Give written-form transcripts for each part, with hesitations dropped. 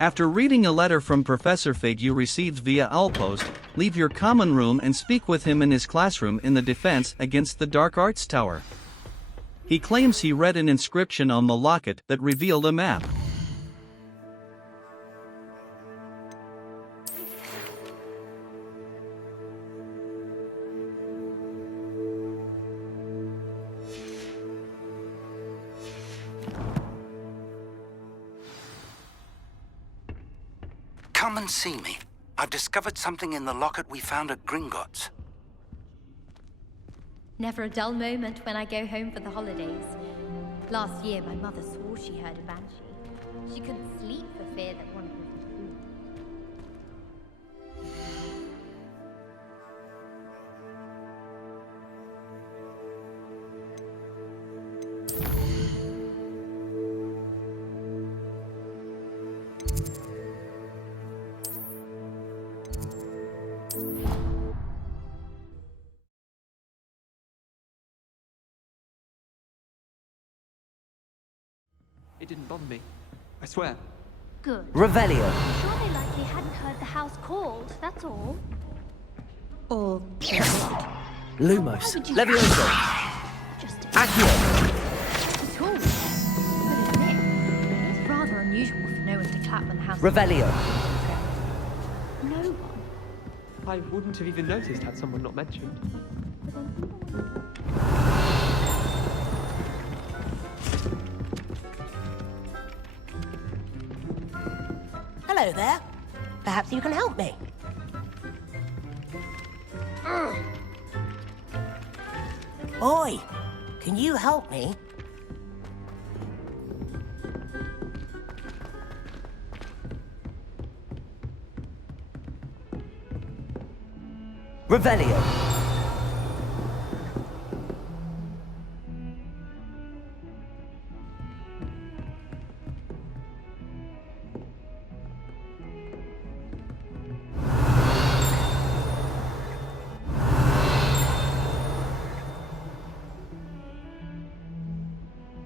After reading a letter from Professor Fig you received via Owlpost, leave your common room and speak with him in his classroom in the defense against the Dark Arts Tower. He claims he read an inscription on the locket that revealed a map. Come and see me. I've discovered something in the locket we found at Gringotts. Never a dull moment when I go home for the holidays. Last year, my mother swore she heard a banshee. She couldn't sleep for fear that one would be food. It didn't bother me. I swear. Good. Revelio. I'm sure they likely hadn't heard the house called, that's all. Or Lumos. Why would you- Levioso. Just to Accio. at all. But admit, it's rather unusual for no one to clap when the house Revelio. no one. I wouldn't have even noticed had someone not mentioned. Hello there. Perhaps you can help me. Oi, can you help me? Revelio.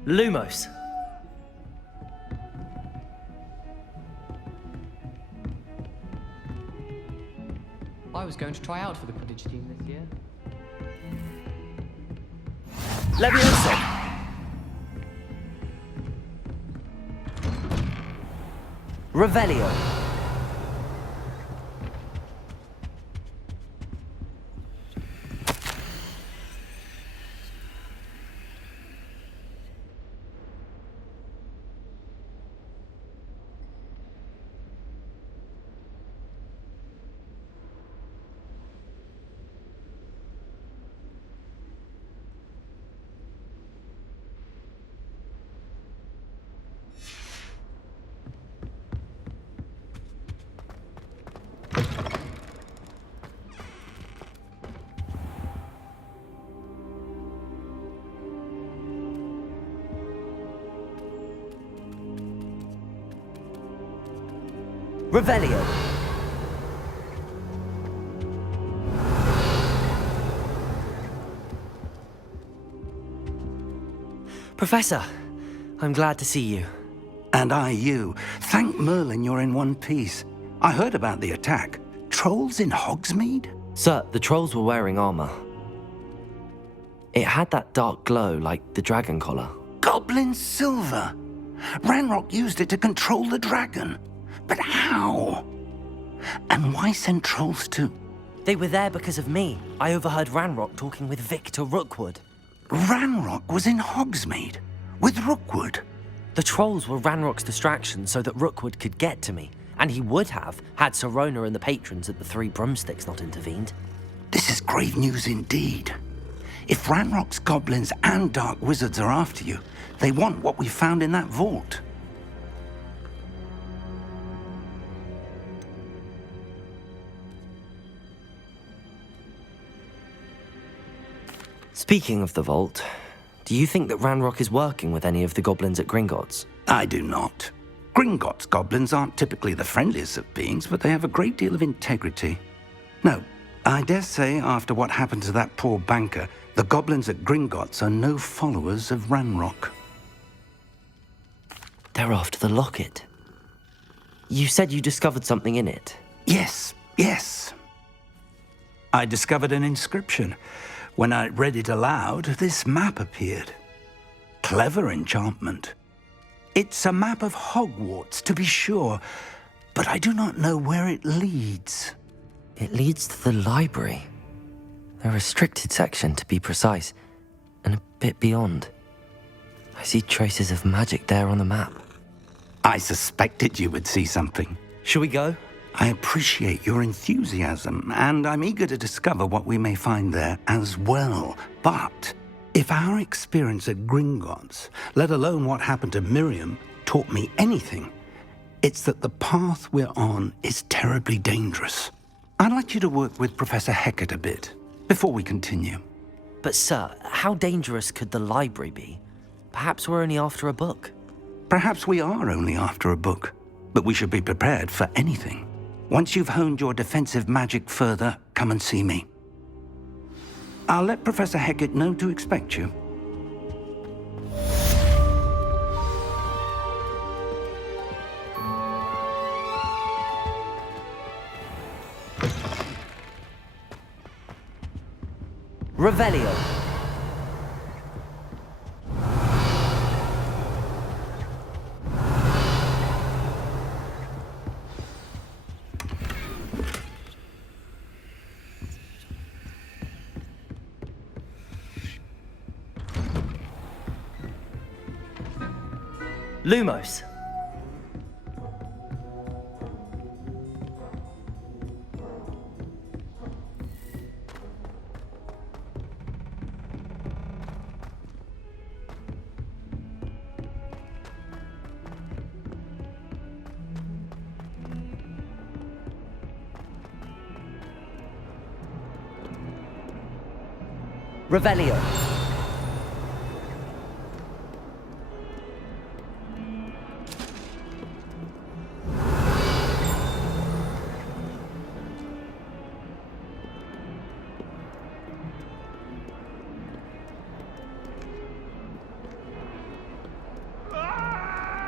Lumos. I was going to try out for the Quidditch team this year. Levioso. Revelio. Revelio. Professor, I'm glad to see you. And I you. Thank Merlin you're in one piece. I heard about the attack. Trolls in Hogsmeade? Sir, the trolls were wearing armor. It had that dark glow like the dragon collar. Goblin silver. Ranrock used it to control the dragon. But how? And why send trolls too? They were there because of me. I overheard Ranrock talking with Victor Rookwood. Ranrock was in Hogsmeade with Rookwood. The trolls were Ranrock's distraction so that Rookwood could get to me, and he would have had Sirona and the patrons at the Three Broomsticks not intervened. This is grave news indeed. If Ranrock's goblins and dark wizards are after you, they want what we found in that vault. Speaking of the vault, do you think that Ranrock is working with any of the goblins at Gringotts? I do not. Gringotts goblins aren't typically the friendliest of beings, but they have a great deal of integrity. No, I dare say after what happened to that poor banker, the goblins at Gringotts are no followers of Ranrock. They're after the locket. You said you discovered something in it. Yes. I discovered an inscription. When I read it aloud, this map appeared. Clever enchantment. It's a map of Hogwarts, to be sure, but I do not know where it leads. It leads to the library. A restricted section, to be precise, and a bit beyond. I see traces of magic there on the map. I suspected you would see something. Shall we go? I appreciate your enthusiasm, and I'm eager to discover what we may find there as well. But if our experience at Gringotts, let alone what happened to Miriam, taught me anything, it's that the path we're on is terribly dangerous. I'd like you to work with Professor Hecat a bit before we continue. But sir, how dangerous could the library be? Perhaps we're only after a book. Perhaps we are only after a book, but we should be prepared for anything. Once you've honed your defensive magic further, come and see me. I'll let Professor Hecat know to expect you. Revelio. Lumos. Revelio.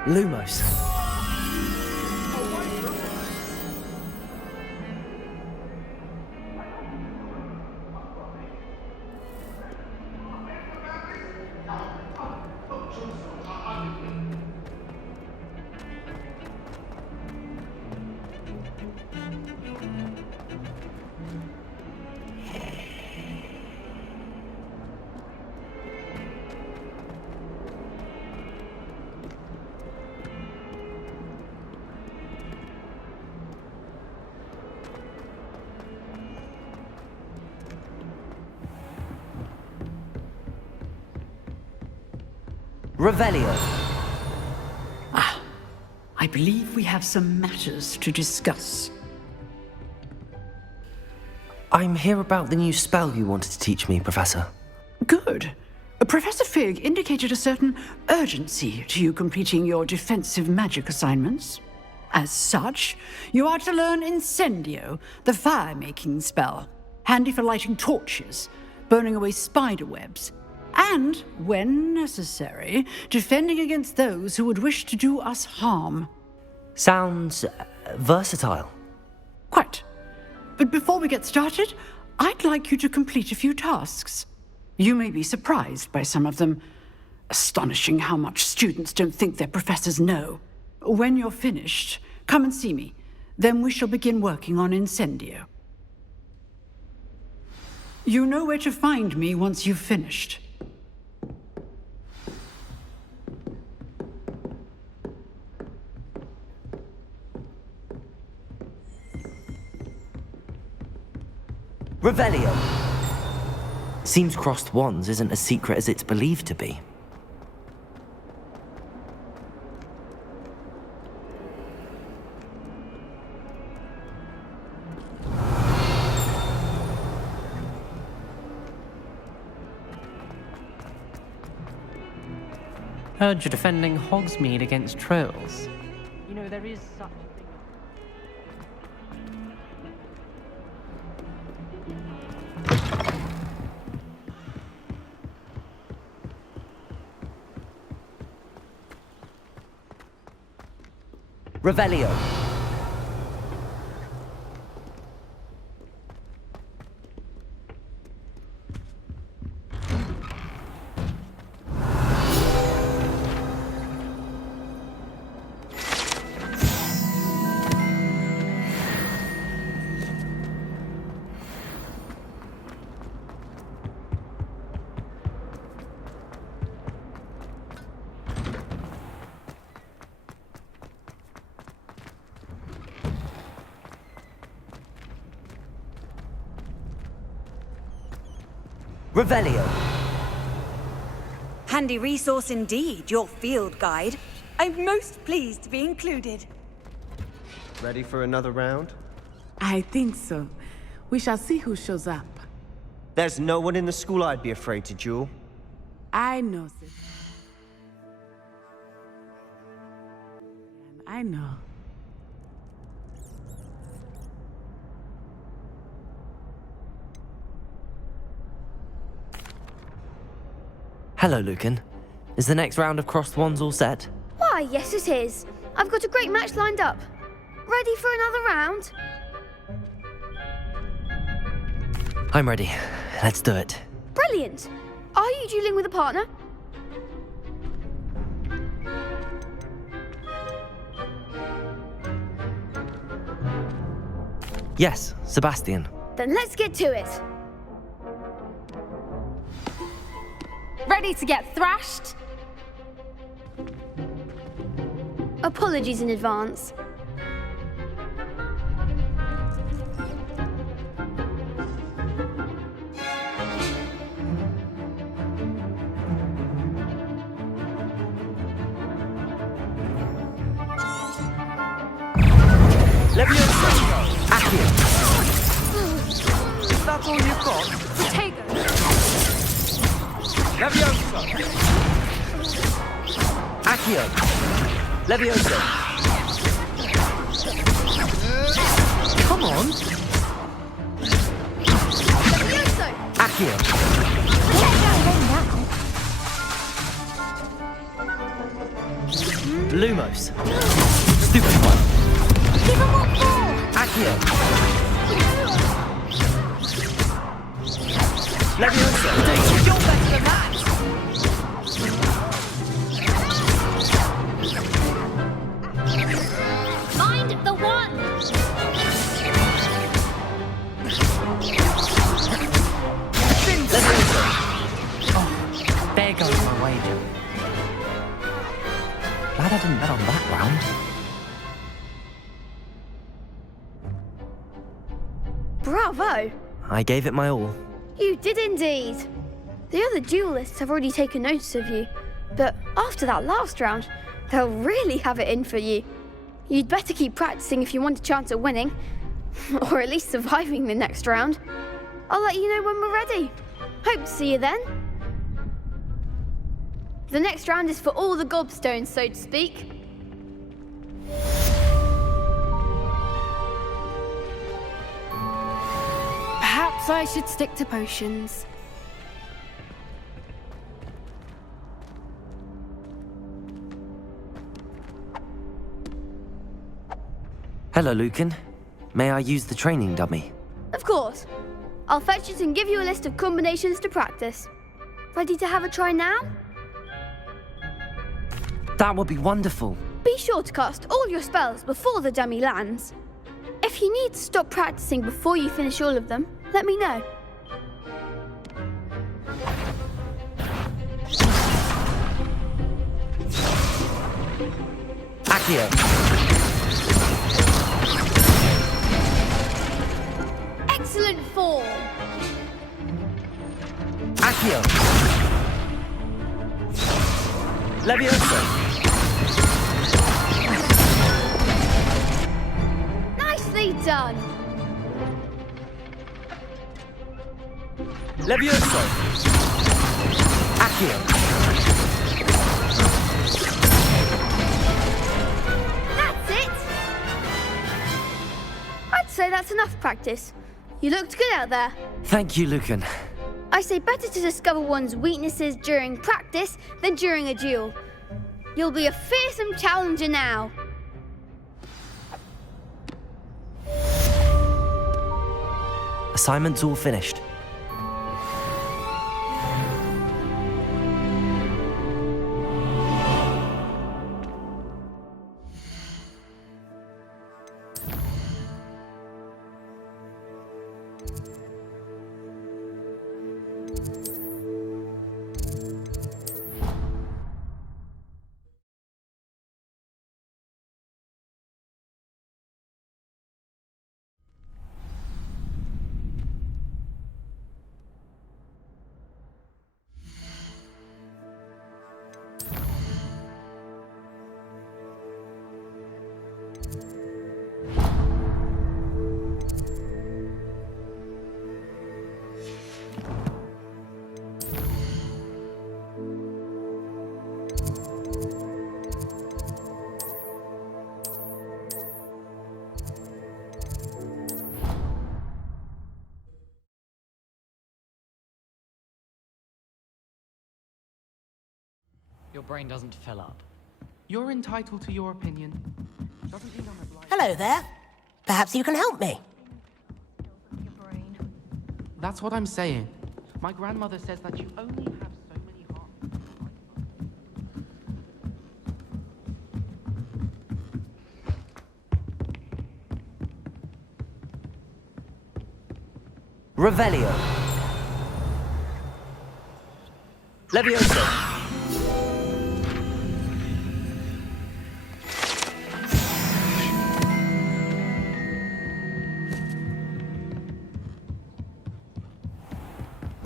Lumos. Revelio. I believe we have some matters to discuss. I'm here about the new spell you wanted to teach me, Professor. Good. Professor Fig indicated a certain urgency to you completing your defensive magic assignments. As such, you are to learn Incendio, the fire-making spell, handy for lighting torches, burning away spider webs, and, when necessary, defending against those who would wish to do us harm. Sounds versatile. Quite. But before we get started, I'd like you to complete a few tasks. You may be surprised by some of them. Astonishing how much students don't think their professors know. When you're finished, come and see me. Then we shall begin working on Incendio. You know where to find me once you've finished. Revelio. Seems crossed wands isn't as secret as it's believed to be. Heard you're defending Hogsmeade against trolls. You know, there is such a thing. Revelio. Revelio. Handy resource indeed, your field guide. I'm most pleased to be included. Ready for another round? I think so. We shall see who shows up. There's no one in the school I'd be afraid to duel. I know, Sebastian. I know. Hello, Lucan. Is the next round of crossed wands all set? Why, yes it is. I've got a great match lined up. Ready for another round? I'm ready. Let's do it. Brilliant. Are you dueling with a partner? Yes, Sebastian. Then let's get to it. Ready to get thrashed? Apologies in advance. Accio. Is that all you've got? Potato. Levioso. Accio. Levioso. Come on. Levioso. Accio. Lumos. Stupid one. Give him what for? Accio. Levioso. You're better than that. Mind the one. Levioso. There goes my wager. Glad I didn't bet on that round. Bravo. I gave it my all. You did indeed. The other duelists have already taken notice of you, but after that last round, they'll really have it in for you. You'd better keep practicing if you want a chance at winning, or at least surviving the next round. I'll let you know when we're ready. Hope to see you then. The next round is for all the gobstones, so to speak. Perhaps I should stick to potions. Hello, Lucan. May I use the training dummy? Of course. I'll fetch it and give you a list of combinations to practice. Ready to have a try now? That would be wonderful. Be sure to cast all your spells before the dummy lands. If you need to stop practicing before you finish all of them, let me know. Accio. Excellent form. Accio. Levioso. Nicely done. Levioso. Accio. That's it. I'd say that's enough practice. You looked good out there. Thank you, Lucan. I say better to discover one's weaknesses during practice than during a duel. You'll be a fearsome challenger now. Assignment's all finished. Your brain doesn't fill up. You're entitled to your opinion. Doesn't mean I'm obliged. Hello there. Perhaps you can help me. That's what I'm saying. My grandmother says that you only have so many hearts. Revelio. Levioso.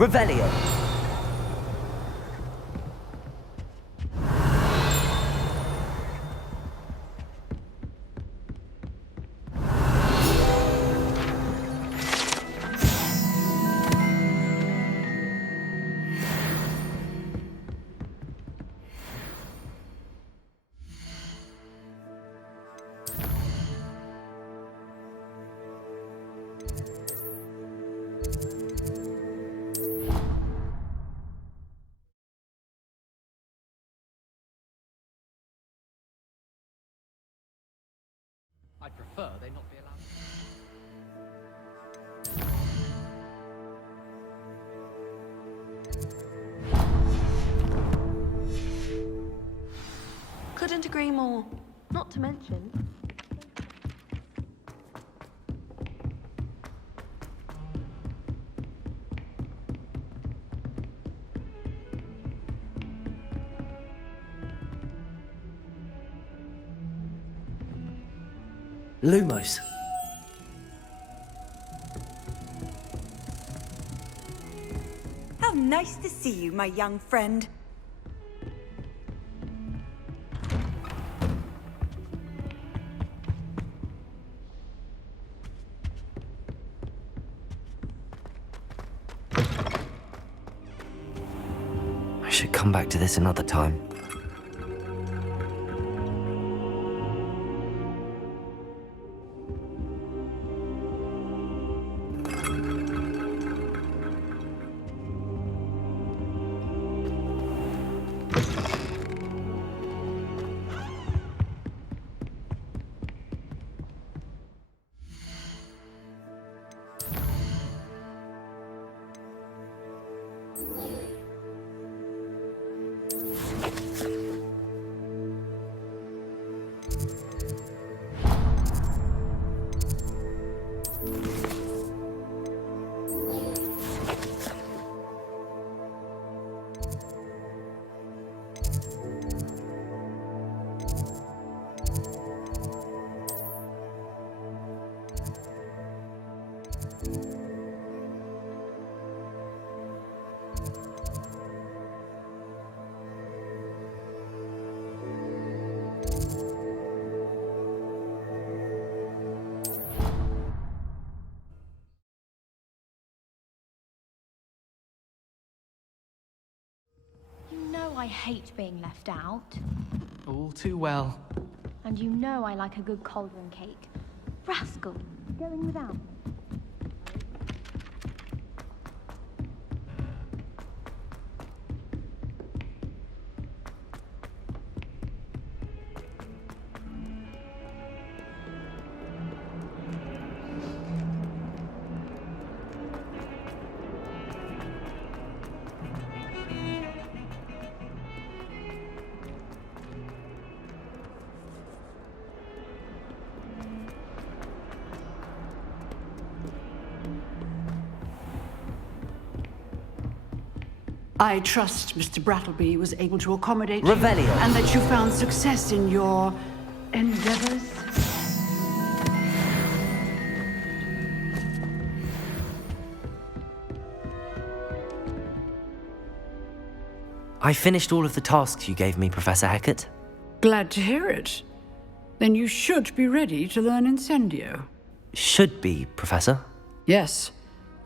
Revelio. I'd prefer they not be allowed. Couldn't agree more. Not to mention... Lumos. How nice to see you, my young friend. I should come back to this another time. I hate being left out. All too well. And you know I like a good cauldron cake. Rascal, going without me. I trust Mr. Brattleby was able to accommodate Revelio. you and that you found success in your endeavors. I finished all of the tasks you gave me, Professor Hecat. Glad to hear it. Then you should be ready to learn Incendio. Should be, Professor. Yes.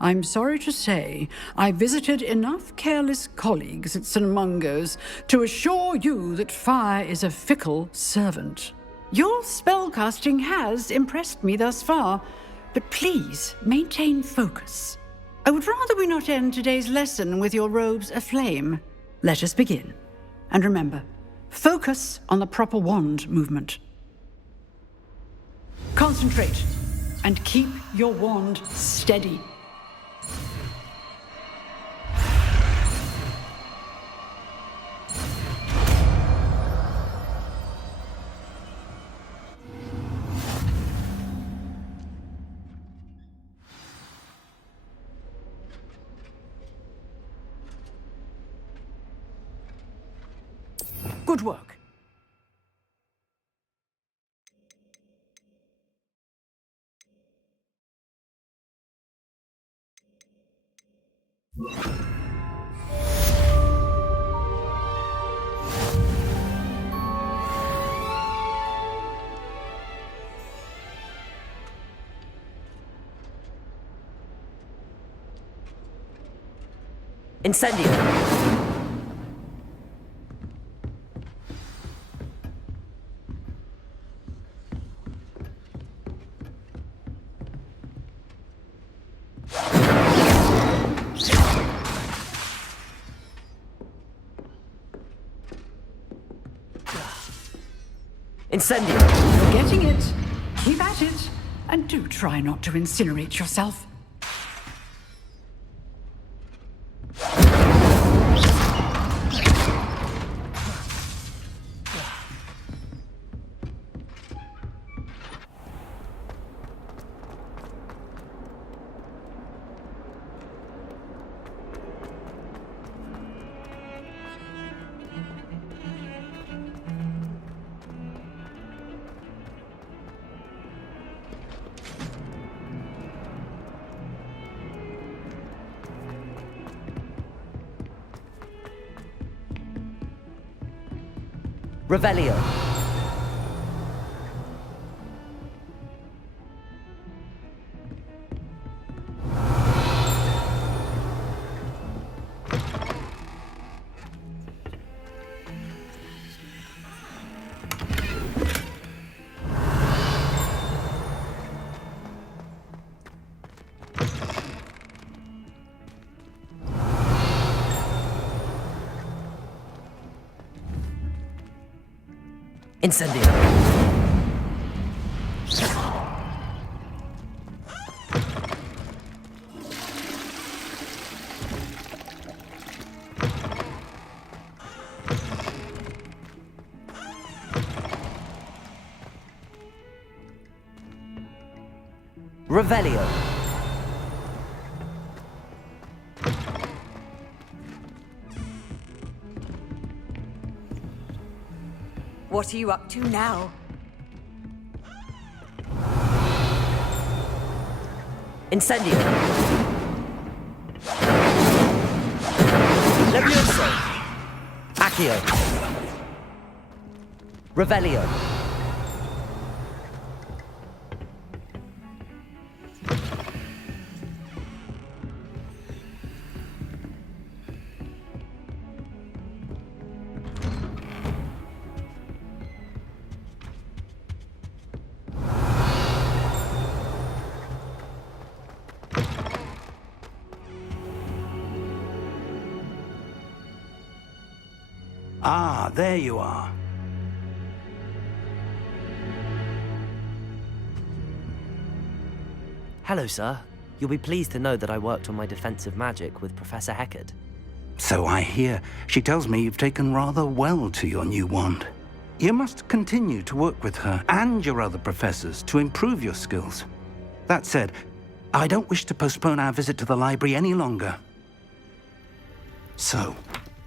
I'm sorry to say, I visited enough careless colleagues at St. Mungo's to assure you that fire is a fickle servant. Your spellcasting has impressed me thus far, but please maintain focus. I would rather we not end today's lesson with your robes aflame. Let us begin. And remember, Focus on the proper wand movement. Concentrate and keep your wand steady. Good work. Incendio. Incendio. You're getting it. Keep at it. And do try not to incinerate yourself. Revelio. Incendio. Revelio. What are you up to now? Incendio. Levioso. Accio. Revelio. Ah, there you are. Hello, sir. You'll be pleased to know that I worked on my defensive magic with Professor Heckard. So I hear. She tells me you've taken rather well to your new wand. You must continue to work with her and your other professors to improve your skills. That said, I don't wish to postpone our visit to the library any longer. So,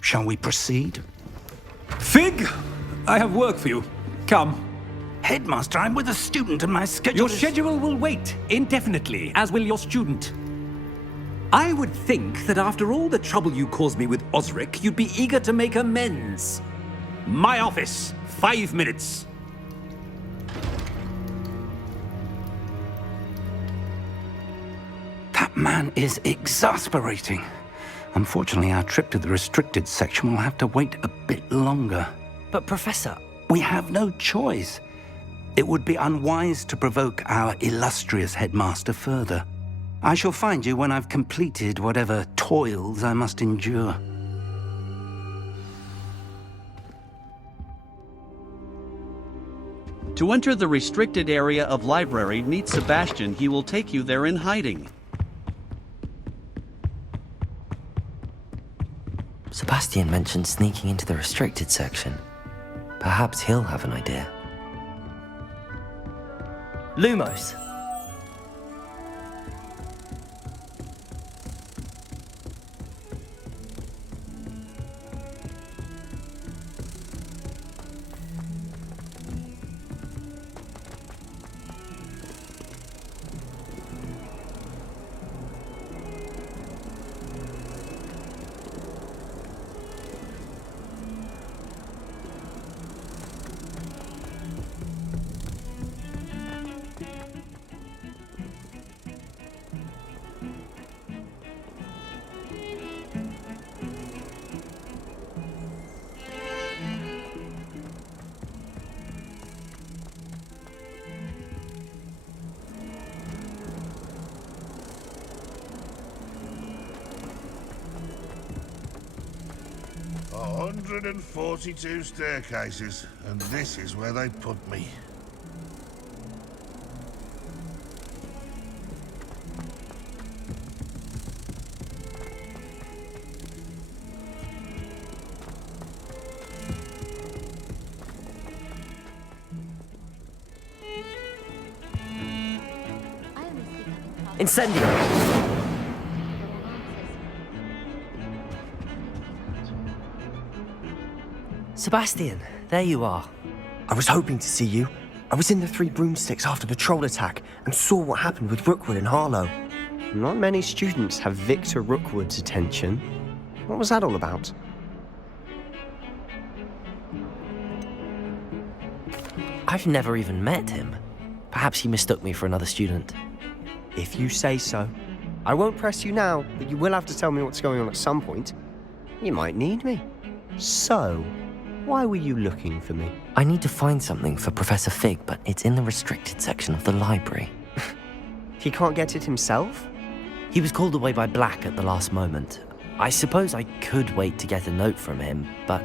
shall we proceed? Fig! I have work for you. Come. Headmaster, I'm with a student and my schedule Your schedule will wait indefinitely, as will your student. I would think that after all the trouble you caused me with Osric, you'd be eager to make amends. My office, 5 minutes. That man is exasperating. Unfortunately, our trip to the restricted section will have to wait a bit longer. But, Professor... We have no choice. It would be unwise to provoke our illustrious headmaster further. I shall find you when I've completed whatever toils I must endure. To enter the restricted area of library, meet Sebastian. He will take you there in hiding. Sebastian mentioned sneaking into the restricted section. Perhaps he'll have an idea. Lumos! Oh, 142 staircases, and this is where they put me. Incendio! Sebastian, there you are. I was hoping to see you. I was in the Three Broomsticks after the troll attack and saw what happened with Rookwood and Harlow. Not many students have Victor Rookwood's attention. What was that all about? I've never even met him. Perhaps he mistook me for another student. If you say so. I won't press you now, but you will have to tell me what's going on at some point. You might need me. So, why were you looking for me? I need to find something for Professor Fig, but it's in the restricted section of the library. He can't get it himself? He was called away by Black at the last moment. I suppose I could wait to get a note from him, but...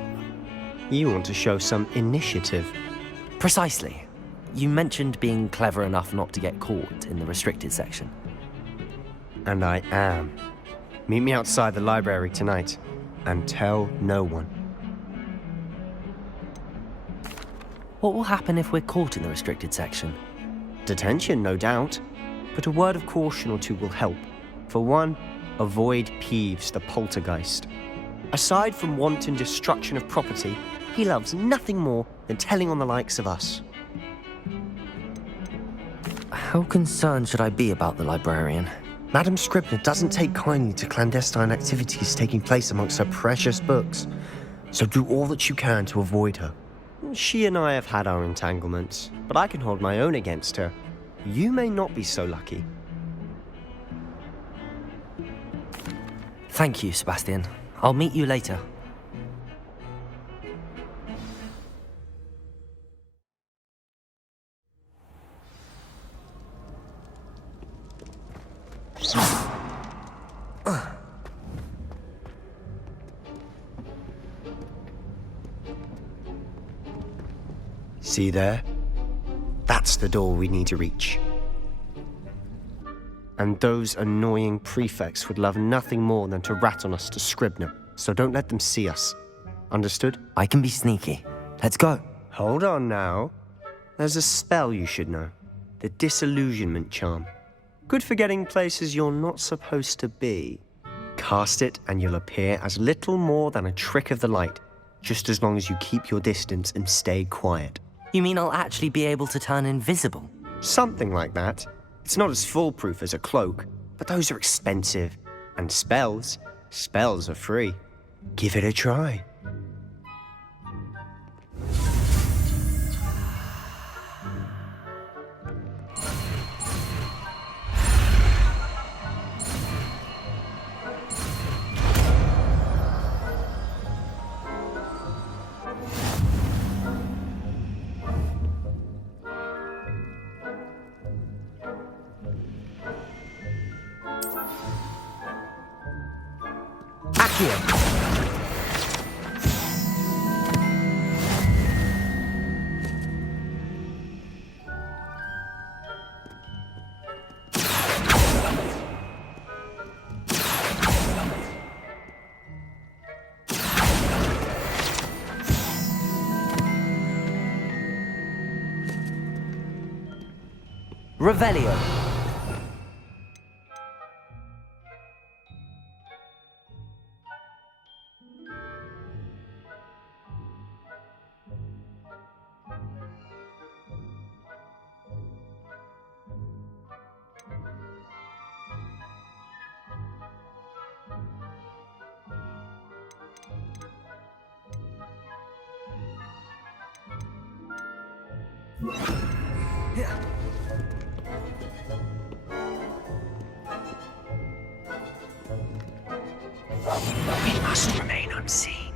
You want to show some initiative. Precisely. You mentioned being clever enough not to get caught in the restricted section. And I am. Meet me outside the library tonight, and tell no one. What will happen if we're caught in the restricted section? Detention, no doubt. But a word of caution or two will help. For one, avoid Peeves, the poltergeist. Aside from wanton destruction of property, he loves nothing more than telling on the likes of us. How concerned should I be about the librarian? Madam Scribner doesn't take kindly to clandestine activities taking place amongst her precious books, so do all that you can to avoid her. She and I have had our entanglements, but I can hold my own against her. You may not be so lucky. Thank you, Sebastian. I'll meet you later. See there? That's the door we need to reach. And those annoying prefects would love nothing more than to rat on us to Scribner, so don't let them see us. Understood? I can be sneaky. Let's go. Hold on now. There's a spell you should know. The Disillusionment Charm. Good for getting places you're not supposed to be. Cast it and you'll appear as little more than a trick of the light, just as long as you keep your distance and stay quiet. You mean I'll actually be able to turn invisible? Something like that. It's not as foolproof as a cloak, but those are expensive. And spells are free. Give it a try. Revelio. We must remain unseen.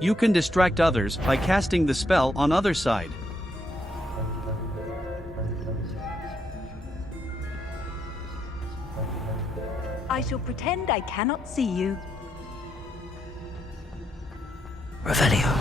You can distract others by casting the spell on other side. I shall pretend I cannot see you. Revelio.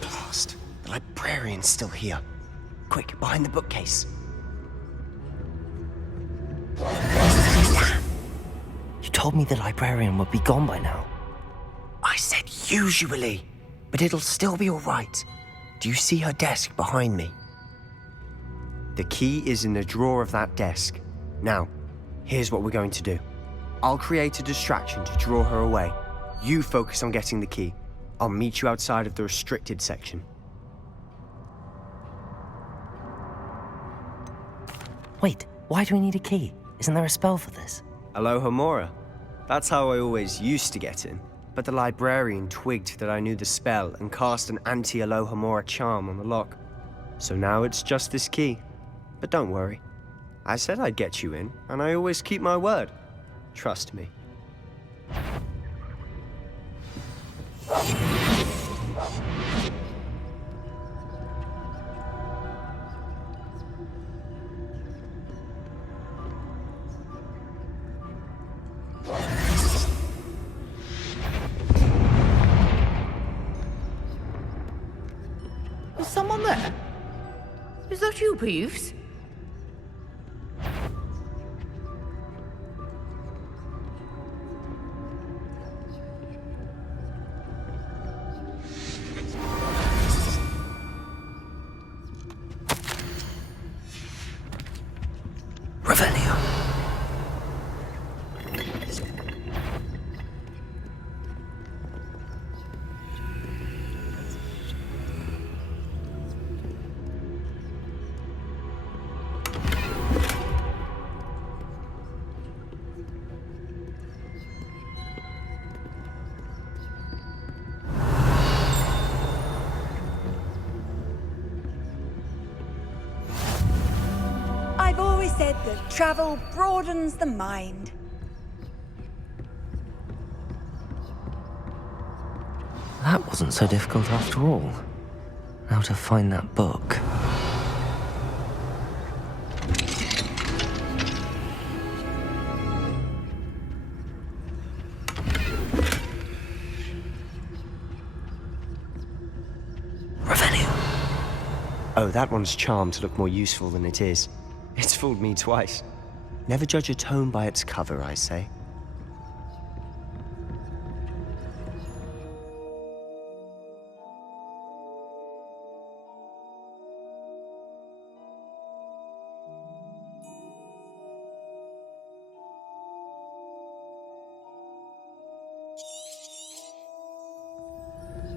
Blast. The librarian's still here. Quick, behind the bookcase. You told me the librarian would be gone by now. I said usually, but it'll still be all right. Do you see her desk behind me? The key is in the drawer of that desk. Now, here's what we're going to do. I'll create a distraction to draw her away. You focus on getting the key. I'll meet you outside of the restricted section. Wait, why do we need a key? Isn't there a spell for this? Alohomora. That's how I always used to get in. But the librarian twigged that I knew the spell and cast an anti-Alohomora charm on the lock. So now it's just this key. But don't worry. I said I'd get you in, and I always keep my word. Trust me. Is someone there? Is that you, Peeves? Revelio. I've always said that travel broadens the mind. That wasn't so difficult after all. Now to find that book. Revelio. Oh, that one's charmed to look more useful than it is. It's fooled me twice. Never judge a tome by its cover, I say.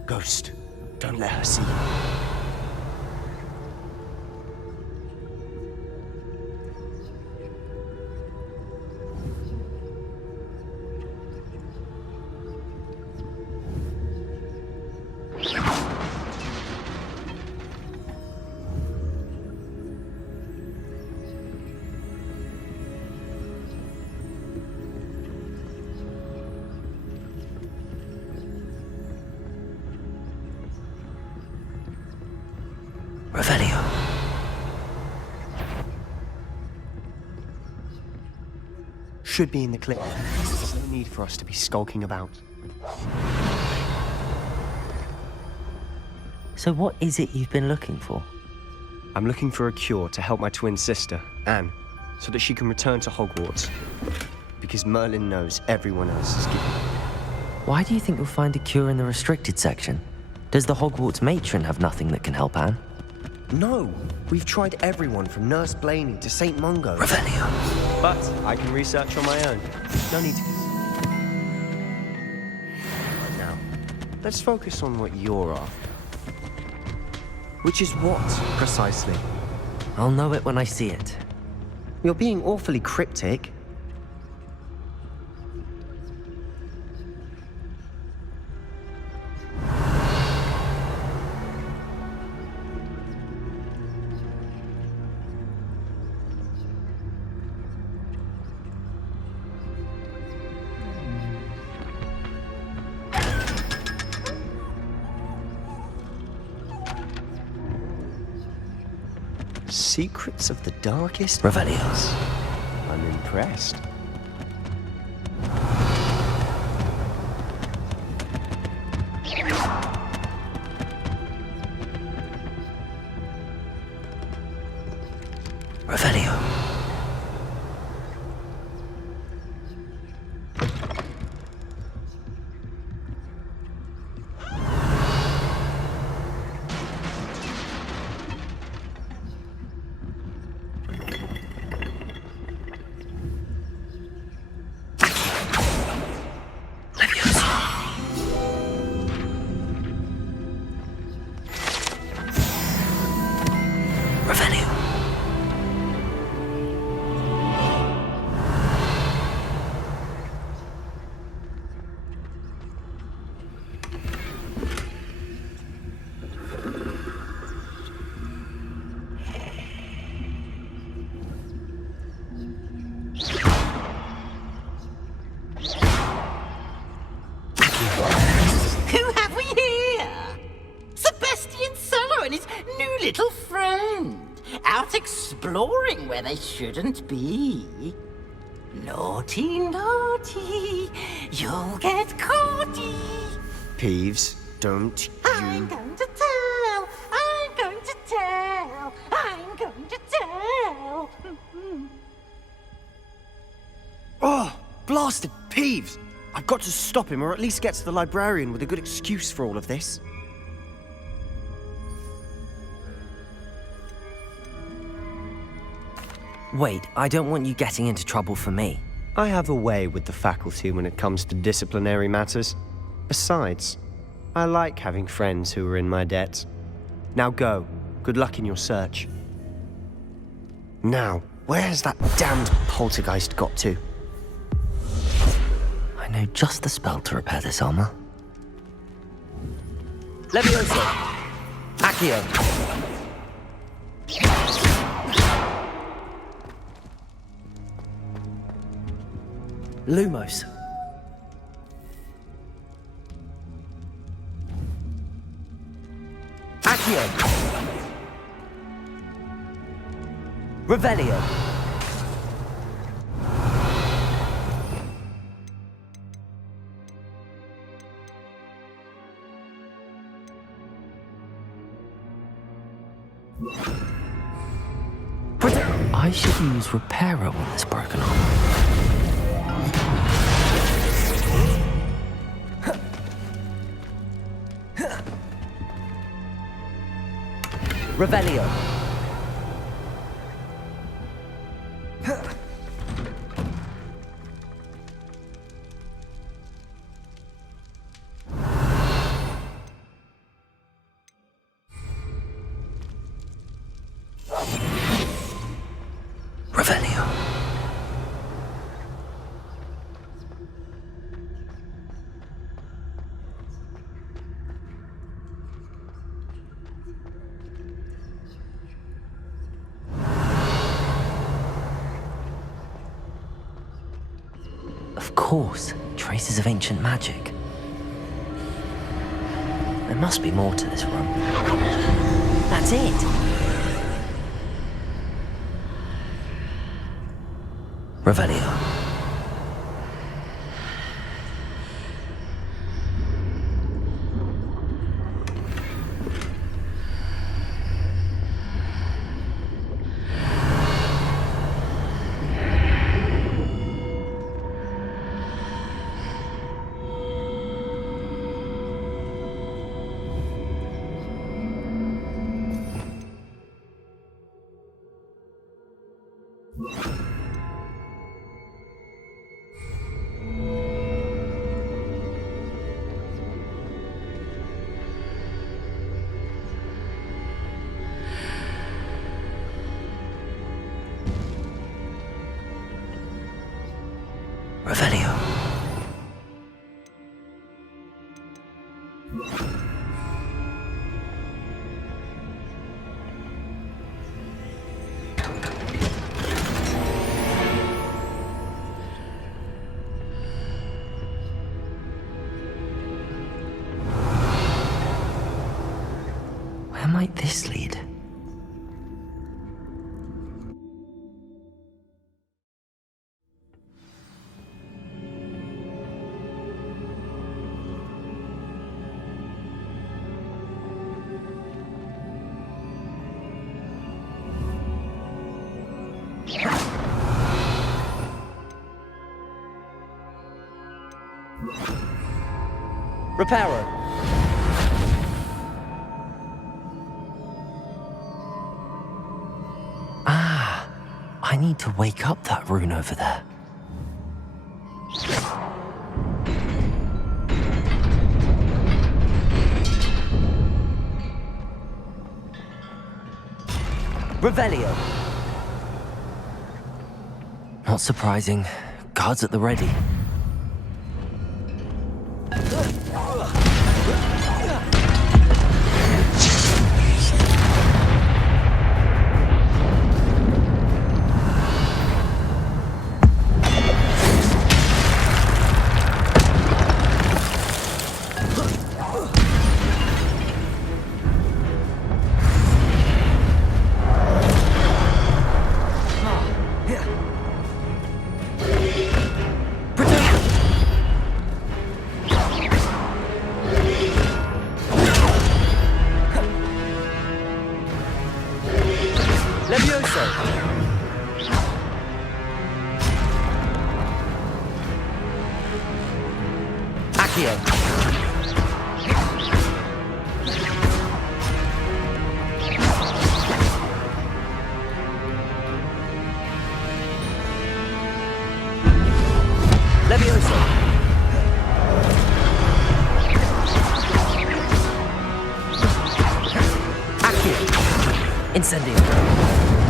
Ghost, don't let her see you. Revelio. Should be in the clip. There's no need for us to be skulking about. So what is it you've been looking for? I'm looking for a cure to help my twin sister, Anne, so that she can return to Hogwarts. Because Merlin knows everyone else is giving. Why do you think you'll find a cure in the restricted section? Does the Hogwarts matron have nothing that can help Anne? No! We've tried everyone from Nurse Blaney to St. Mungo. Revelio. But I can research on my own. No need to... Now, let's focus on what you're after. Which is what, precisely? I'll know it when I see it. You're being awfully cryptic. Secrets of the darkest Revelios. I'm impressed. Revelio. Who have we here? Sebastian and his new little friend, out exploring where they shouldn't be. Naughty, naughty, you'll get caughty. Peeves, don't you... I'm going to tell, I'm going to tell, I'm going to tell. Oh, blasted Peeves! I've got to stop him, or at least get to the librarian with a good excuse for all of this. Wait, I don't want you getting into trouble for me. I have a way with the faculty when it comes to disciplinary matters. Besides, I like having friends who are in my debt. Now go. Good luck in your search. Now, where has that damned poltergeist got to? I know just the spell to repair this armor. Levioso! Accio! Lumos. Accio! Revelio. I should use Reparo on this broken armor. Revelio. Revelio. Of course, traces of ancient magic. There must be more to this room. That's it. Revelio. Revelio. Where might this lead? Repairer. Ah, I need to wake up that rune over there. Revelio. Not surprising. Guards at the ready.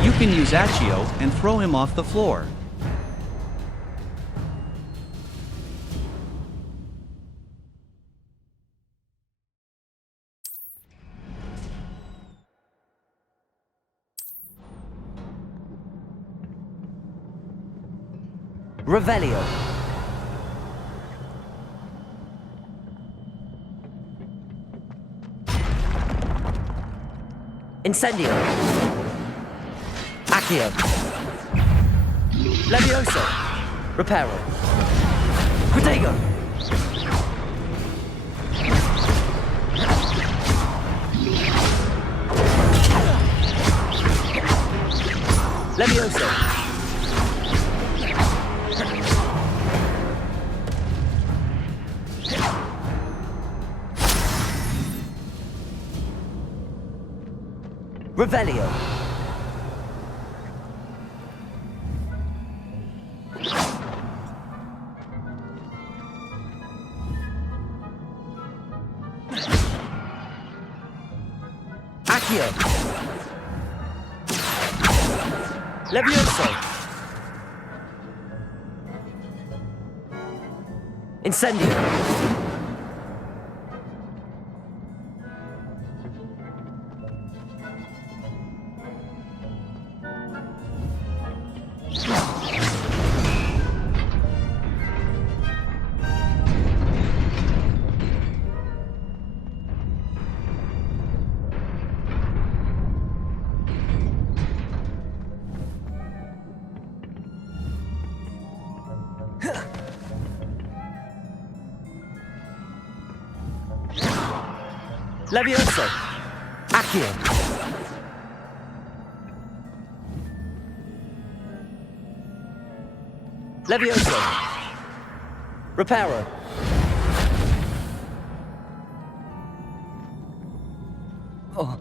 You can use Accio and throw him off the floor. Revelio. Incendio. Accio. Levioso. Reparo. Protego. Levioso. Revelio. Accio. Levioso. Incendio. Levioso! Accio! Levioso! Reparo! Oh.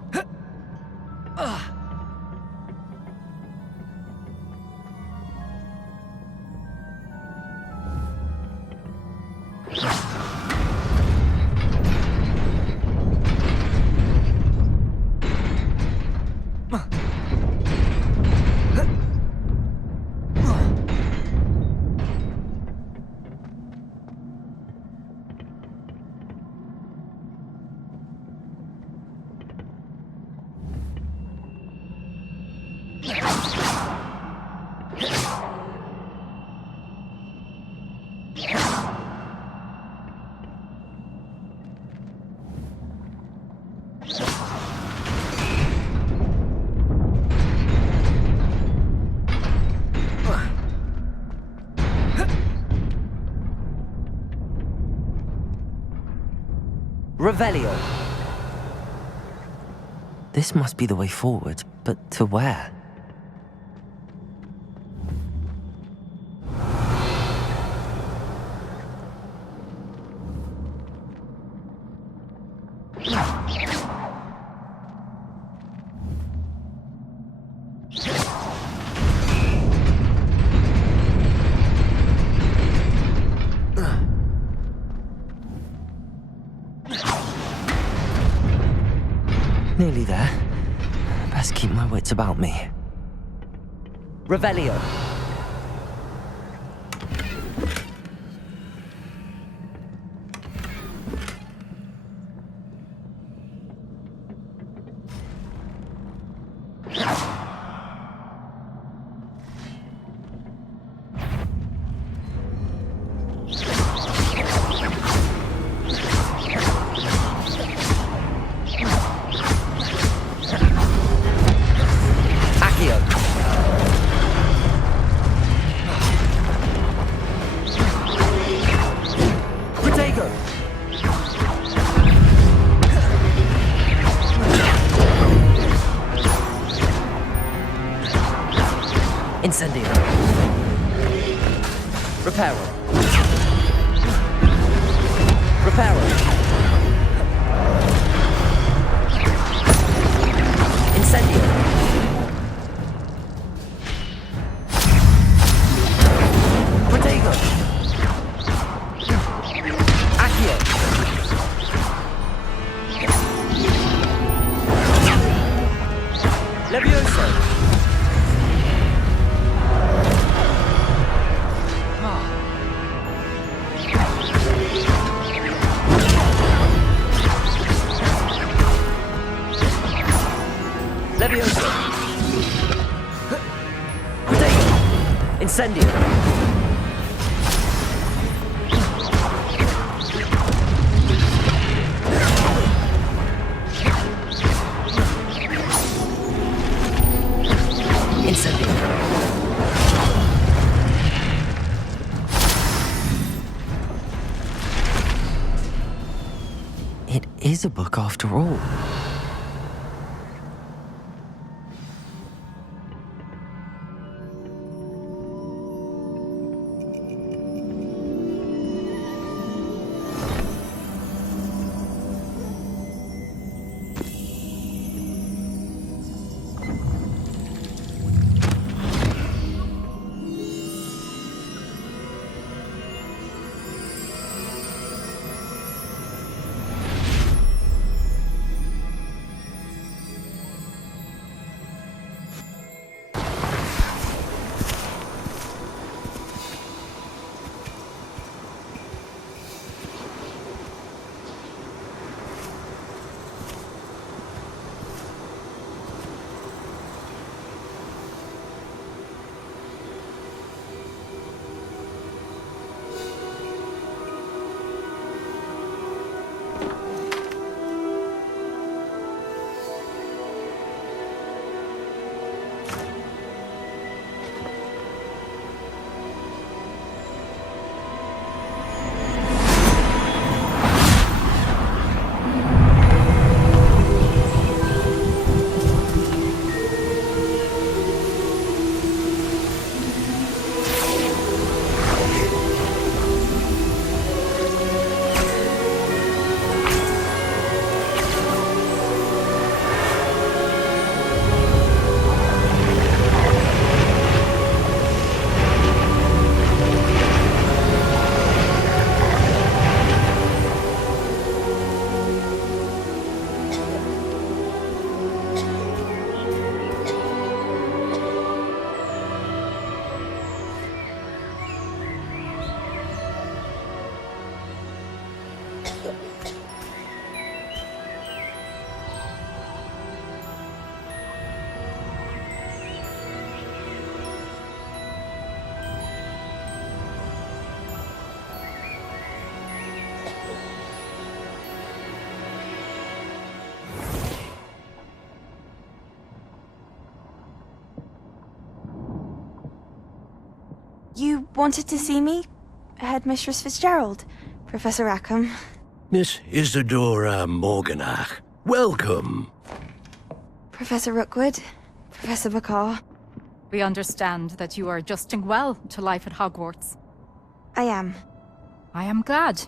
Revelio. This must be the way forward, but to where? Nearly there. Best keep my wits about me. Revelio. Incendio. Reparo. Reparo. Incendio. Protego. Accio. Levioso. Levioso. Protego. Incendio. Incendio. It is a book after all. You wanted to see me? Headmistress Fitzgerald, Professor Rackham. Miss Isidora Morganach, welcome. Professor Rookwood, Professor Bakar. We understand that you are adjusting well to life at Hogwarts. I am. I am glad.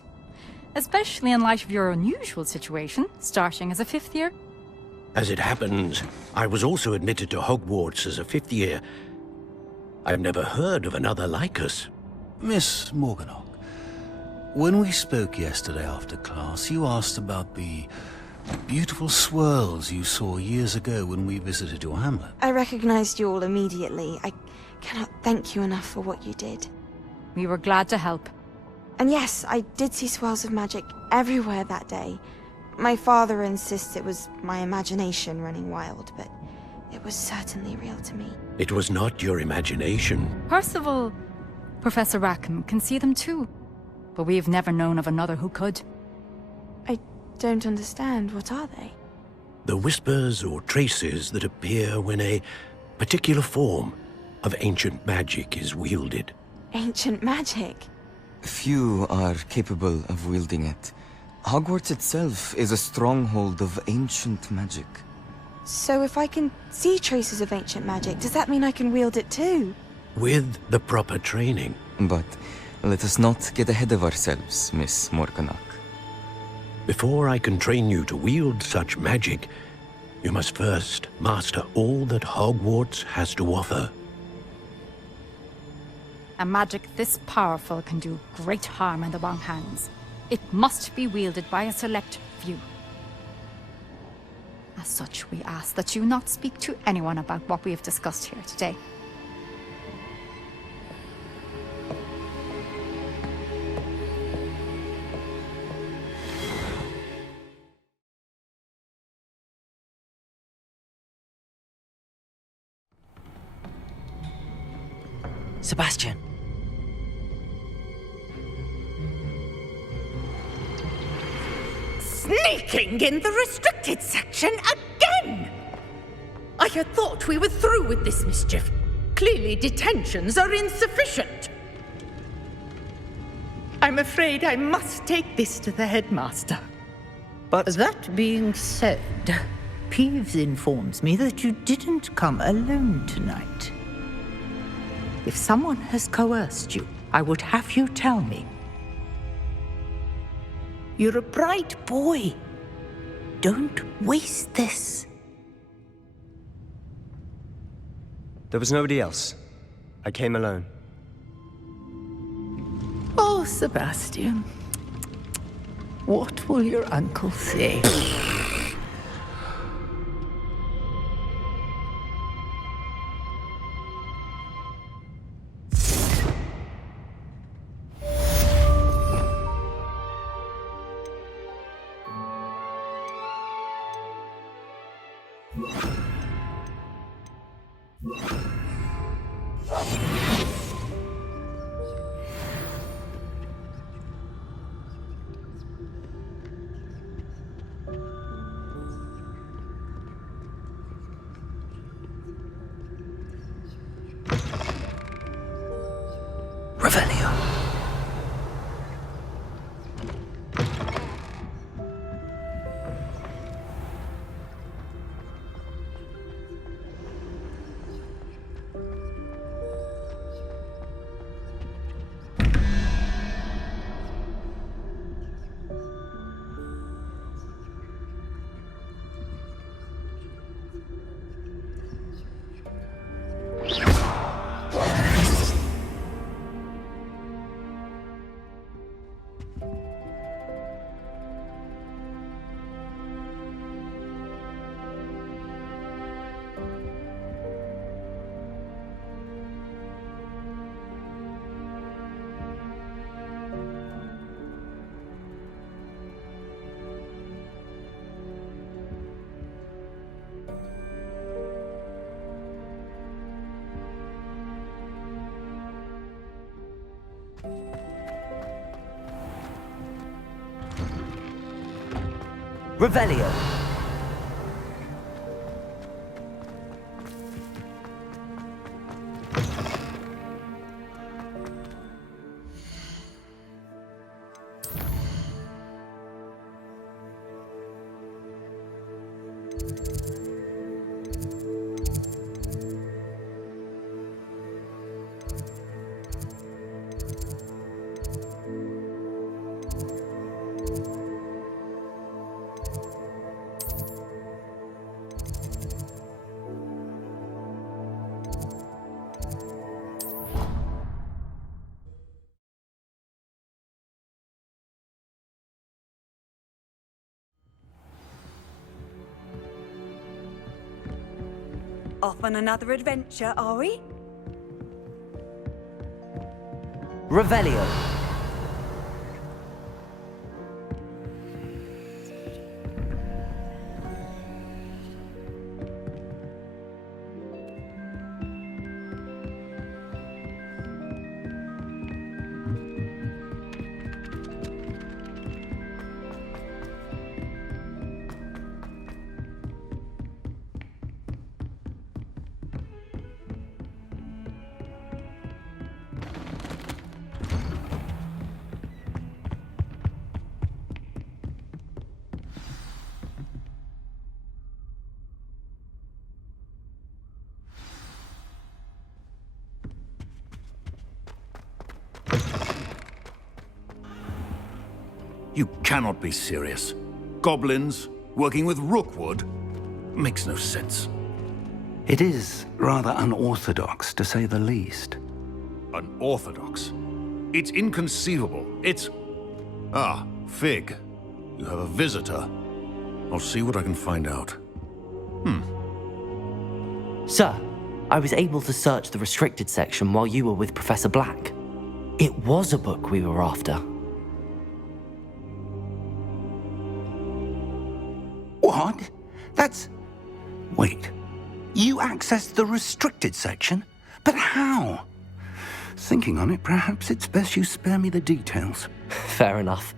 Especially in light of your unusual situation, starting as a 5th year. As it happens, I was also admitted to Hogwarts as a 5th year. I've never heard of another like us. Miss Morganach, when we spoke yesterday after class, you asked about the beautiful swirls you saw years ago when we visited your hamlet. I recognized you all immediately. I cannot thank you enough for what you did. We were glad to help. And yes, I did see swirls of magic everywhere that day. My father insists it was my imagination running wild, but it was certainly real to me. It was not your imagination. Percival, Professor Rackham can see them too. But we've never known of another who could. I don't understand. What are they? The whispers or traces that appear when a particular form of ancient magic is wielded. Ancient magic? Few are capable of wielding it. Hogwarts itself is a stronghold of ancient magic. So if I can see traces of ancient magic, does that mean I can wield it too? With the proper training. But let us not get ahead of ourselves, Miss Morganach. Before I can train you to wield such magic, you must first master all that Hogwarts has to offer. A magic this powerful can do great harm in the wrong hands. It must be wielded by a select few. As such, we ask that you not speak to anyone about what we have discussed here today. Sebastian. Sneaking in the restricted section again! I had thought we were through with this mischief. Clearly detentions are insufficient. I'm afraid I must take this to the headmaster. But that being said, Peeves informs me that you didn't come alone tonight. If someone has coerced you, I would have you tell me. You're a bright boy. Don't waste this. There was nobody else. I came alone. Oh, Sebastian. What will your uncle say? Revelio. Revelio. Off on another adventure, are we? Revelio. You cannot be serious. Goblins working with Rookwood? Makes no sense. It is rather unorthodox, to say the least. Unorthodox? It's inconceivable. It's... Ah, Fig. You have a visitor. I'll see what I can find out. Sir, I was able to search the restricted section while you were with Professor Black. It was a book we were after. What? That's... Wait. You accessed the restricted section? But how? Thinking on it, perhaps it's best you spare me the details. Fair enough.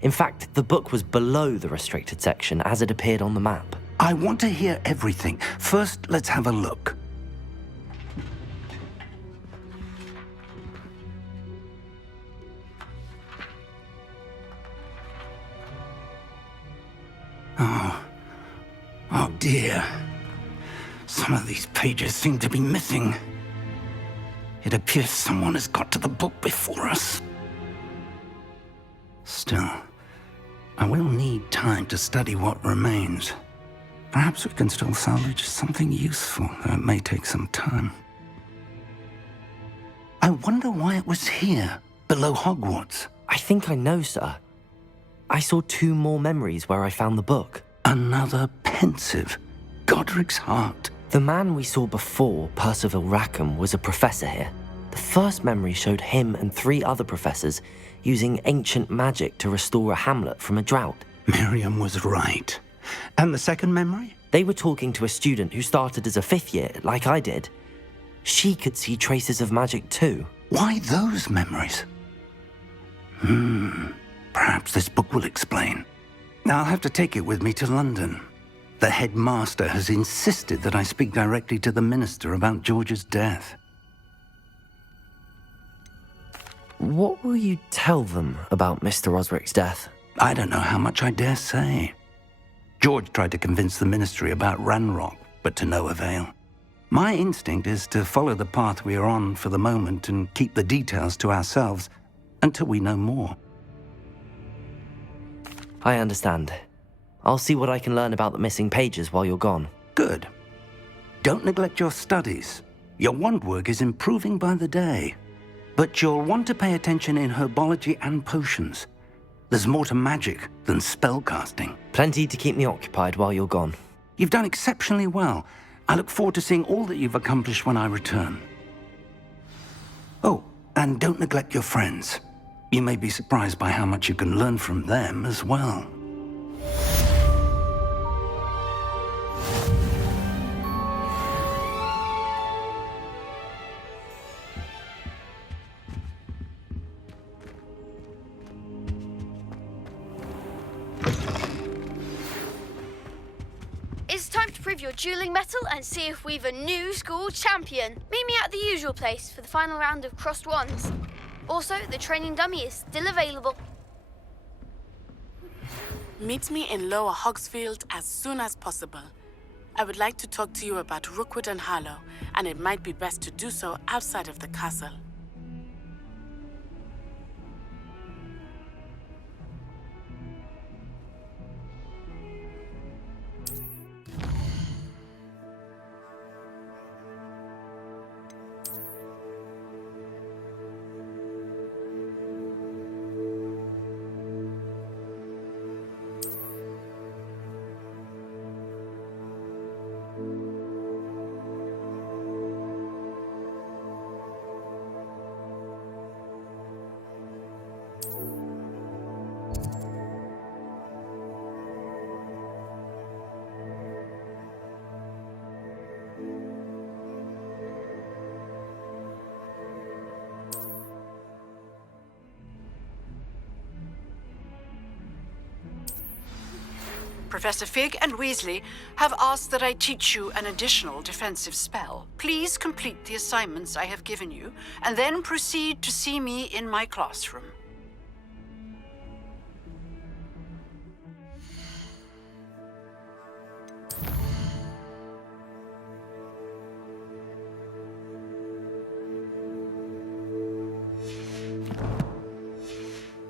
In fact, the book was below the restricted section as it appeared on the map. I want to hear everything. First, let's have a look. Oh dear. Some of these pages seem to be missing. It appears someone has got to the book before us. Still, I will need time to study what remains. Perhaps we can still salvage something useful, though it may take some time. I wonder why it was here, below Hogwarts. I think I know, sir. I saw 2 more memories where I found the book. Another Pensieve. Godric's heart. The man we saw before, Percival Rackham, was a professor here. The first memory showed him and 3 other professors using ancient magic to restore a hamlet from a drought. Miriam was right. And the second memory? They were talking to a student who started as a 5th year, like I did. She could see traces of magic too. Why those memories? Perhaps this book will explain. Now I'll have to take it with me to London. The headmaster has insisted that I speak directly to the minister about George's death. What will you tell them about Mr. Osric's death? I don't know how much I dare say. George tried to convince the ministry about Ranrock, but to no avail. My instinct is to follow the path we are on for the moment and keep the details to ourselves until we know more. I understand. I'll see what I can learn about the missing pages while you're gone. Good. Don't neglect your studies. Your wand work is improving by the day. But you'll want to pay attention in herbology and potions. There's more to magic than spellcasting. Plenty to keep me occupied while you're gone. You've done exceptionally well. I look forward to seeing all that you've accomplished when I return. Oh, and don't neglect your friends. You may be surprised by how much you can learn from them as well. It's time to prove your dueling mettle and see if we've a new school champion. Meet me at the usual place for the final round of crossed wands. Also, the training dummy is still available. Meet me in Lower Hogsfield as soon as possible. I would like to talk to you about Rookwood and Harlow, and it might be best to do so outside of the castle. Professor Fig and Weasley have asked that I teach you an additional defensive spell. Please complete the assignments I have given you, and then proceed to see me in my classroom.